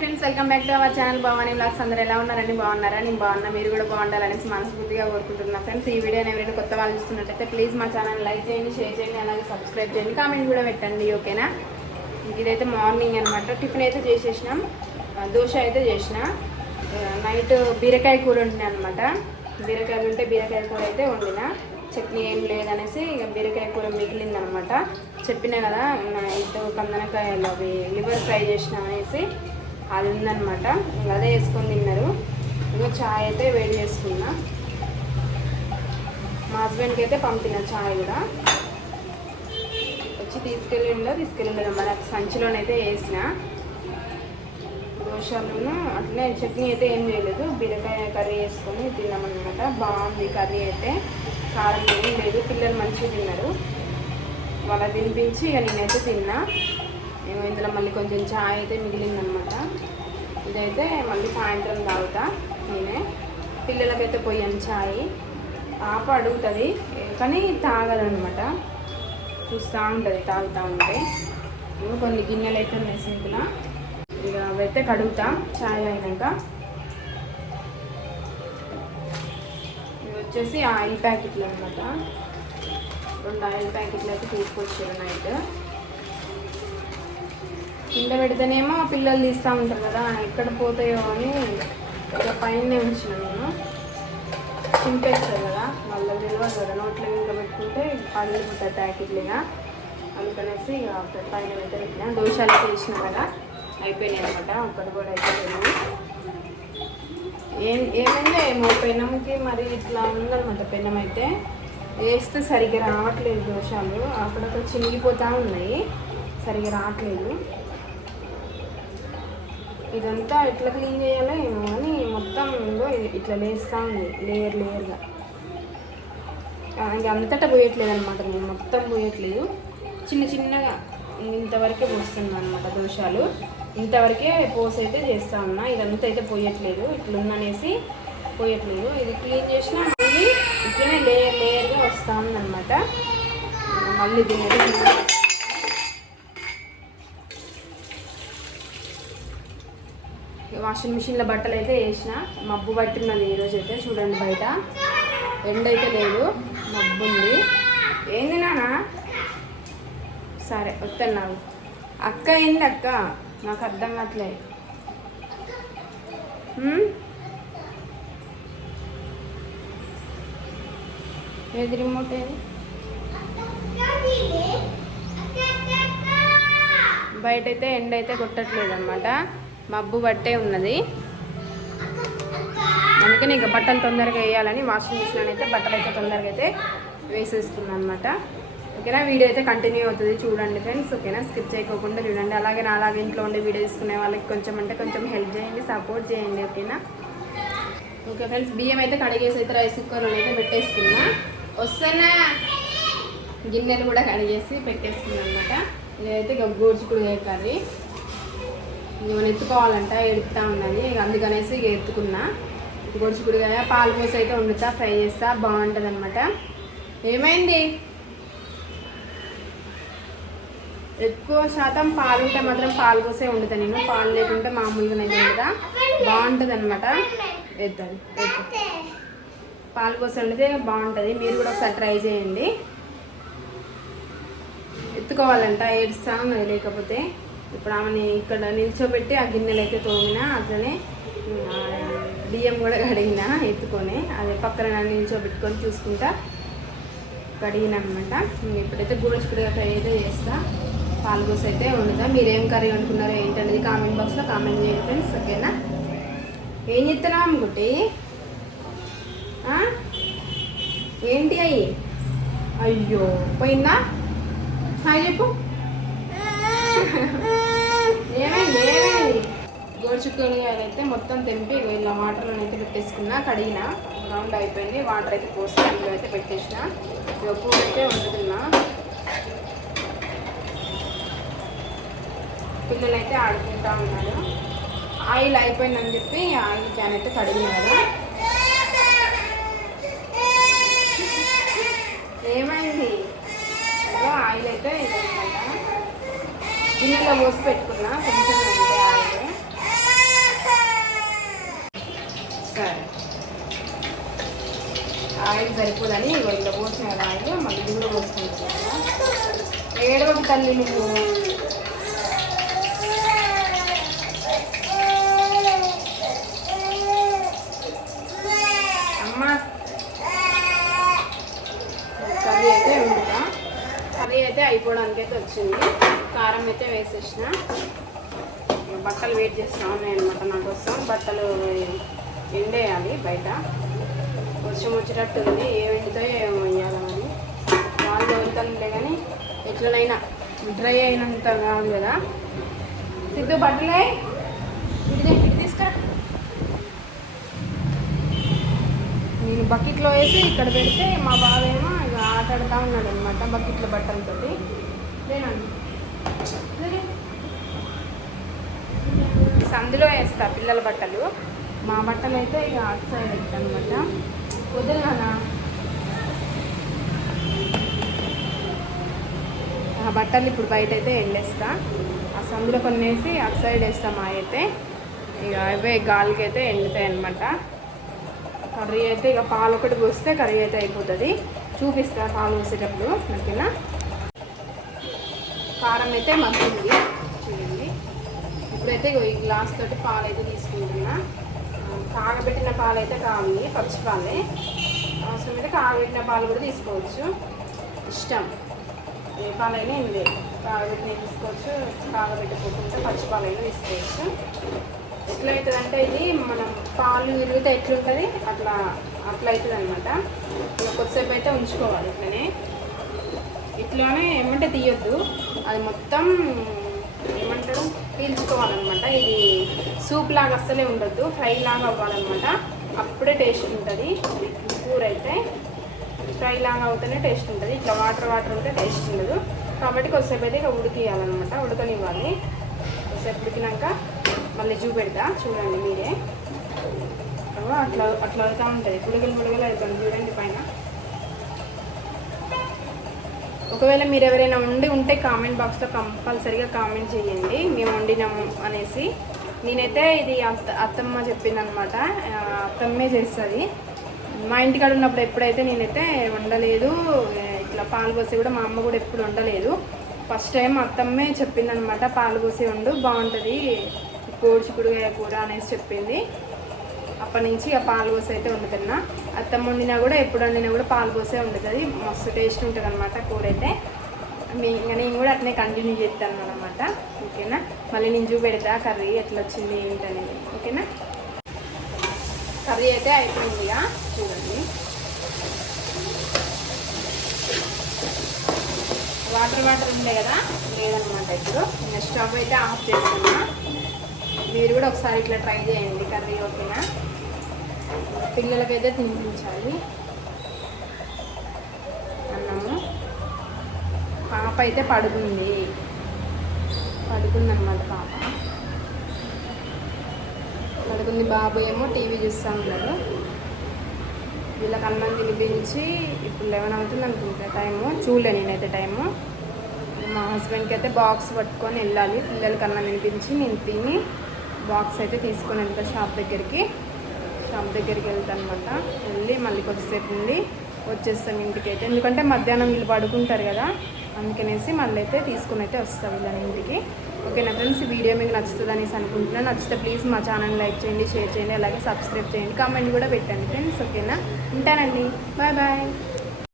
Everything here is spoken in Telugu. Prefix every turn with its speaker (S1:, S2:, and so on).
S1: Friends welcome back to our channel Bhavani blogs అందరూ ఎలా ఉన్నారండి? బాగున్నారా? నేను బాగున్నా. మీరు కూడా బాగుండాలనేసి మనస్ఫూర్తిగా కోరుకుంటున్నా. ఫ్రెండ్స్ ఈ వీడియోని ఎవరైనా కొత్త వాళ్ళు చూస్తున్నట్టయితే ప్లీజ్ మా ఛానల్ లైక్ చేయండి షేర్ చేయండి అలాగే సబ్స్క్రైబ్ చేయండి. కామెంట్ కూడా పెట్టండి ఓకేనా ఇదైతే మార్నింగ్ అనమాట టిఫిన్ అయితే చేసేసినాం. దోశ అయితే చేసిన. నైట్ బీరకాయ కూర వండినా అనమాట బీరకాయలు ఉంటే బీరకాయ కూర అయితే వండిన. చట్నీ ఏం లేదనేసి ఇక బీరకాయ కూర మిగిలిందనమాట చెప్పినా కదా నైట్ కందనకాయలు అవి లివర్ ఫ్రై చేసిన అనేసి. అది ఉందనమాట అదే వేసుకొని తిన్నారు. ఇంకో చాయ్ అయితే వేడి చేసుకున్నా. మా హస్బెండ్కి అయితే పంపిన చాయ్ కూడా. వచ్చి తీసుకెళ్ళిండో తీసుకెళ్ళిండో మరి సంచిలోనైతే వేసిన. దోశలను అట్లనే చట్నీ అయితే ఏం చేయలేదు. బీరకాయ కర్రీ వేసుకొని తిన్నామన్నమాట. బాగుంది కర్రీ అయితే. కారం ఏం లేదు. పిల్లలు మంచిగా తిన్నారు. వాళ్ళ తినిపించి ఇక నేనైతే తిన్నా. ఇందులో మళ్ళీ కొంచెం చాయ్ అయితే మిగిలిందనమాట ఇదైతే మళ్ళీ సాయంత్రం తాగుతా నేనే. పిల్లలకైతే పోయాను చాయ్. పాప అడుగుతుంది కానీ తాగదనమాట. చూస్తూ ఉంటుంది తాగుతూ ఉంటే. ఇంకా కొన్ని గిన్నెలు అయితే ఉన్నాయి సింపుల్ ఇక అవైతే కడుగుతా చాయ్ అయినాక. ఇవి వచ్చేసి ఆయిల్ ప్యాకెట్లు అనమాట రెండు ఆయిల్ ప్యాకెట్లు అయితే తీసుకొచ్చారు నైట్. కింద పెడితేనేమో పిల్లలు తీస్తూ ఉంటారు కదా ఎక్కడ పోతాయో అని ఇక పైన ఉంచిన నేను. చింపేస్తారు కదా మళ్ళీ తెలియదు కదా నోట్లో ఇంకా పెట్టుకుంటే పగిలిపోతాయి ప్యాకెట్లుగా అందుకనేసి ఇక పైన పెట్టిన దోషాలు చేసిన కదా అయిపోయినాయి అనమాట ఒక్కటి కూడా అయిపోయింది ఏం ఏమైందో? ఏమో పెనంకి మరి ఇట్లా ఉందన్నమాట పెనం అయితే. వేస్తే సరిగ్గా రావట్లేదు దోషాలు. అక్కడక్కడ చినిగిపోతూ ఉన్నాయి. సరిగ్గా రావట్లేదు. ఇదంతా ఎట్లా క్లీన్ చేయాలో ఏమో అని మొత్తం ఇందో ఇది ఇట్లా లేస్తూ ఉంది లేయర్ లేయర్గా. ఇంక అంతటా పోయట్లేదు అనమాట నేను మొత్తం పోయట్లేదు. చిన్న చిన్నగా ఇంతవరకే పోస్తున్నాను అనమాట దోషాలు. ఇంతవరకే పోస్ అయితే చేస్తూ ఉన్నా ఇదంతా అయితే పోయట్లేదు ఇట్లా ఉందనేసి పోయట్లేదు. ఇది క్లీన్ చేసినా మళ్ళీ ఇట్లనే లేయర్ లేయర్గా వస్తూ ఉందన్నమాట మళ్ళీ దీని అయితే clean చేస్తా. వాషింగ్ మిషన్లో బట్టలు అయితే వేసిన. మబ్బు పట్టున్నది ఈరోజు అయితే చూడండి బయట. ఎండ అయితే లేదు మబ్బు ఉంది. ఏంది నానా సరే వస్తాను నాకు అక్క ఏంది అక్క? నాకు అర్థం కావట్లేదు ఏది రిమోట్ ఏది? బయట అయితే ఎండ అయితే కొట్టట్లేదు అనమాట మబ్బు బట్టే ఉన్నది. అందుకని ఇక బట్టలు తొందరగా వేయాలని వాషింగ్ మిషన్ అయితే బట్టలు అయితే తొందరగా అయితే వేసేసుకున్నాను అనమాట ఓకేనా? వీడియో అయితే కంటిన్యూ అవుతుంది చూడండి ఫ్రెండ్స్. ఓకేనా? స్కిప్ చేయకోకుండా చూడండి. అలాగే నా అలాగే ఇంట్లో ఉండే వీడియో తీసుకునే వాళ్ళకి కొంచెం అంటే కొంచెం హెల్ప్ చేయండి సపోర్ట్ చేయండి. ఓకేనా? ఓకే ఫ్రెండ్స్ బియ్యం అయితే కడిగేసి అయితే రైస్ కుక్కర్లో అయితే పెట్టేసుకున్నా. వస్తేనే గిన్నెలు కూడా కడిగేసి పెట్టేసుకున్నా అనమాట. ఇదైతే ఇక గోర్చుకుడు కర్రీ. ఇవన్నీ ఎత్తుకోవాలంట ఎడుపుతా ఉన్నది అందుకనేసి ఇక ఎత్తుకున్నా. గొడుచుకుడిగా పాలు పోసి అయితే వండుతా ఫ్రై చేస్తా బాగుంటుంది అనమాట ఏమైంది? ఎక్కువ శాతం పాలు ఉంటే మాత్రం పాలు పోసే వండుతా నేను. పాలు లేకుంటే మామూలుగానే వండుతా. బాగుంటుంది అనమాట ఎద్దాలి పాలు పోసి వండితే బాగుంటుంది. మీరు కూడా ఒకసారి ట్రై చేయండి. ఎత్తుకోవాలంట ఏడుస్తా ఉన్నది లేకపోతే. ఇప్పుడు ఆమెని ఇక్కడ నిల్చోబెట్టి ఆ గిన్నెలు అయితే తోమిన అట్లనే బియ్యం కూడా కడిగిన ఎత్తుకొని అదే పక్కన నిల్చోబెట్టుకొని చూసుకుంటా కడిగిన అనమాట ఇప్పుడైతే గురచుకుడిగా ఫ్రై అయితే చేస్తా. పాలగోస్ అయితే వండుతా. మీరు ఏం కర్రీ వండుకున్నారో ఏంటనేది కామెంట్ బాక్స్లో కామెంట్ చేయండి ఫ్రెండ్స్ ఓకేనా? ఏం చెప్తున్నావు అనుకుంటే ఏంటి అయ్యి? అయ్యో పోయిందా? హాయ్ చెప్పు. ఏమైంది ఏమైంది? అయితే మొత్తం తెంపి ఇలా వాటర్లో అయితే పెట్టేసుకున్నా కడిగిన రౌండ్ అయిపోయింది. వాటర్ అయితే పోసి అందులో అయితే పెట్టేసిన. ఇక అయితే వండుతున్నా. పిల్లలైతే ఆడుకుంటా ఉన్నారు. ఆయిల్ అయిపోయిందని చెప్పి ఆయిల్ క్యాన్ అయితే కడిగిన ఏమైంది? ఆయిల్ అయితే ఇంట్లో మూసి పెట్టుకున్నా కొంచెం ఆయిల్ సరిపోదని ఇట్లా పోసిన ఆయిల్ మళ్ళీ కూడా పోసుకుంటున్నాను ఏడవ తల్లి నువ్వు. కర్రీ అయితే అయిపోవడానికి అయితే వచ్చింది. కారం అయితే వేసేసిన. బట్టలు వెయిట్ చేస్తా ఉన్నాయన్నమాట నా కోసం. బట్టలు ఎండేయాలి బయట. వర్షం వచ్చేటట్టు ఉంది. ఏ ఎండుతో వేయాలని వాళ్ళు వెళ్తానులే కానీ ఎట్లనైనా డ్రై అయినంత కాదు కదా. సిద్ధు బట్టలే. ఇటు తీసుకురా. నేను బకెట్లో వేసి ఇక్కడ పెడితే మా బాబేమో ఇక ఉన్నాడు అనమాట బకెట్ల బట్టలతో సందులో వేస్తా పిల్లల బట్టలు. మా బట్టలు అయితే ఇక అటు సైడ్ వేస్తా అనమాట వదిలినా ఆ బట్టలు ఇప్పుడు బయట అయితే ఎండేస్తా. ఆ సందులో కొన్ని వేసి అటు సైడ్ వేస్తా మా అయితే. ఇక అవే గాలికి అయితే ఎండుతాయి అనమాట కర్రీ అయితే ఇక పాలు ఒకటి పోస్తే కర్రీ అయితే అయిపోతుంది. చూపిస్తా పాలు పోసేటప్పుడు ఓకేనా? కారం అయితే మగ్గింది చూడండి. ఇప్పుడైతే ఈ గ్లాస్ తోటి పాలు అయితే తీసుకుంటున్నా కాగబెట్టిన పాలు అయితే కావాలి పచ్చి పాలే. అవసరం అయితే కాగబెట్టిన పాలు కూడా తీసుకోవచ్చు. ఇష్టం. ఏ పాలైనా ఏం లేదు. కాగబెట్టిన తీసుకోవచ్చు కాగబెట్టుకోకుండా పచ్చి పాలైనా తీసుకోవచ్చు. ఎట్లా అవుతుందంటే ఇది మనం పాలు విరిగితే ఎట్లుంటుంది? అట్లా అట్లా అవుతుంది అనమాట కొద్దిసేపు అయితే ఉంచుకోవాలి ఇట్లనే. ఇట్లానే ఏమంటే తీయొద్దు. అది మొత్తం ఏమంటారు? పీల్చుకోవాలన్నమాట. ఇది సూప్ లాగా అస్సలే ఉండొద్దు. ఫ్రై లాగా అవ్వాలన్నమాట. అప్పుడే టేస్ట్ ఉంటుంది. కూర అయితే ఫ్రై లాగా అవుతేనే టేస్ట్ ఉంటుంది. ఇట్లా వాటర్ వాటర్ ఉంటే టేస్ట్ ఉండదు. కాబట్టి కొద్దిసేపు అయితే ఇక ఉడికియాలన్నమాట. ఉడకనివ్వాలి. కొద్దిసేపు ఉడికినాక మళ్ళీ చూపెడతా చూడండి మీరే. అగో అట్లా అట్లా అవుతూ ఉంటుంది బుడగలు బుడగలు అవుతుంది చూడండి పైన. ఒకవేళ మీరు ఎవరైనా వండి ఉంటే కామెంట్ బాక్స్లో కంపల్సరీగా కామెంట్ చేయండి. మేము వండినాము అనేసి. నేనైతే ఇది అత్త అత్తమ్మ చెప్పింది అనమాట అత్తమ్మే చేస్తుంది. మా ఇంటికాడ ఉన్నప్పుడు ఎప్పుడైతే నేనైతే వండలేదు ఇట్లా పాలు పోసి కూడా మా అమ్మ కూడా ఎప్పుడు వండలేదు. ఫస్ట్ టైం అత్తమ్మే చెప్పిందనమాట పాలు పోసి వండు బాగుంటుంది కోడిచికుడుగా కూర అనేసి చెప్పింది. అప్పటి నుంచి ఆ పాలు పోసి అయితే వండుతున్నా. అత్తమ్మ వండినా కూడా ఎప్పుడు వండినా కూడా పాలు పోసే వండుతుంది. మస్తు టేస్ట్ ఉంటుంది అనమాట కూర అయితే ఇంకా నేను కూడా అట్నే కంటిన్యూ చేస్తాను అనమాట ఓకేనా? మళ్ళీ నేను చూపెడతా కర్రీ ఎట్లా వచ్చింది ఏంటనేది. ఓకేనా? కర్రీ అయితే అయిపోయింది ఇక చూడండి. వాటర్ వాటర్ ఉండే కదా? లేదనమాట ఇప్పుడు. ఇంకా స్టవ్ అయితే ఆఫ్ చేస్తున్నా. మీరు కూడా ఒకసారి ఇట్లా ట్రై చేయండి. కర్రీ ఓకేనా? పిల్లలకైతే తినిపించాలి. అన్నము. పాప అయితే పడుకుంది. పడుకుందన్నమాట పాప. పడుకుంది బాబు ఏమో టీవీ చూస్తూ ఉన్నాడు. వీళ్ళకి అన్నం తినిపించి ఇప్పుడు లెవెన్ అవుతుంది అనుకుంటా టైము. చూడలే నేనైతే టైము. మా హస్బెండ్కి అయితే బాక్స్ పట్టుకొని వెళ్ళాలి. పిల్లలకి అన్నం తినిపించి నేను తిని బాక్స్ అయితే తీసుకొని వెళ్తా షాప్ దగ్గరికి. షాప్ దగ్గరికి వెళ్తానమాట. అనమాట వెళ్ళి మళ్ళీ కొద్దిసేపు ఉండి వచ్చేస్తాం ఇంటికి అయితే ఎందుకంటే మధ్యాహ్నం వీళ్ళు పడుకుంటారు కదా అందుకనేసి మళ్ళీ అయితే తీసుకుని అయితే వస్తాం వీళ్ళని ఇంటికి. ఓకేనా ఫ్రెండ్స్? ఈ వీడియో మీకు నచ్చుతుంది అనేసి అనుకుంటున్నాను. నచ్చితే ప్లీజ్ మా ఛానల్ లైక్ చేయండి షేర్ చేయండి అలాగే సబ్స్క్రైబ్ చేయండి. కామెంట్ కూడా పెట్టండి ఫ్రెండ్స్ ఓకేనా? ఉంటానండి. Bye bye.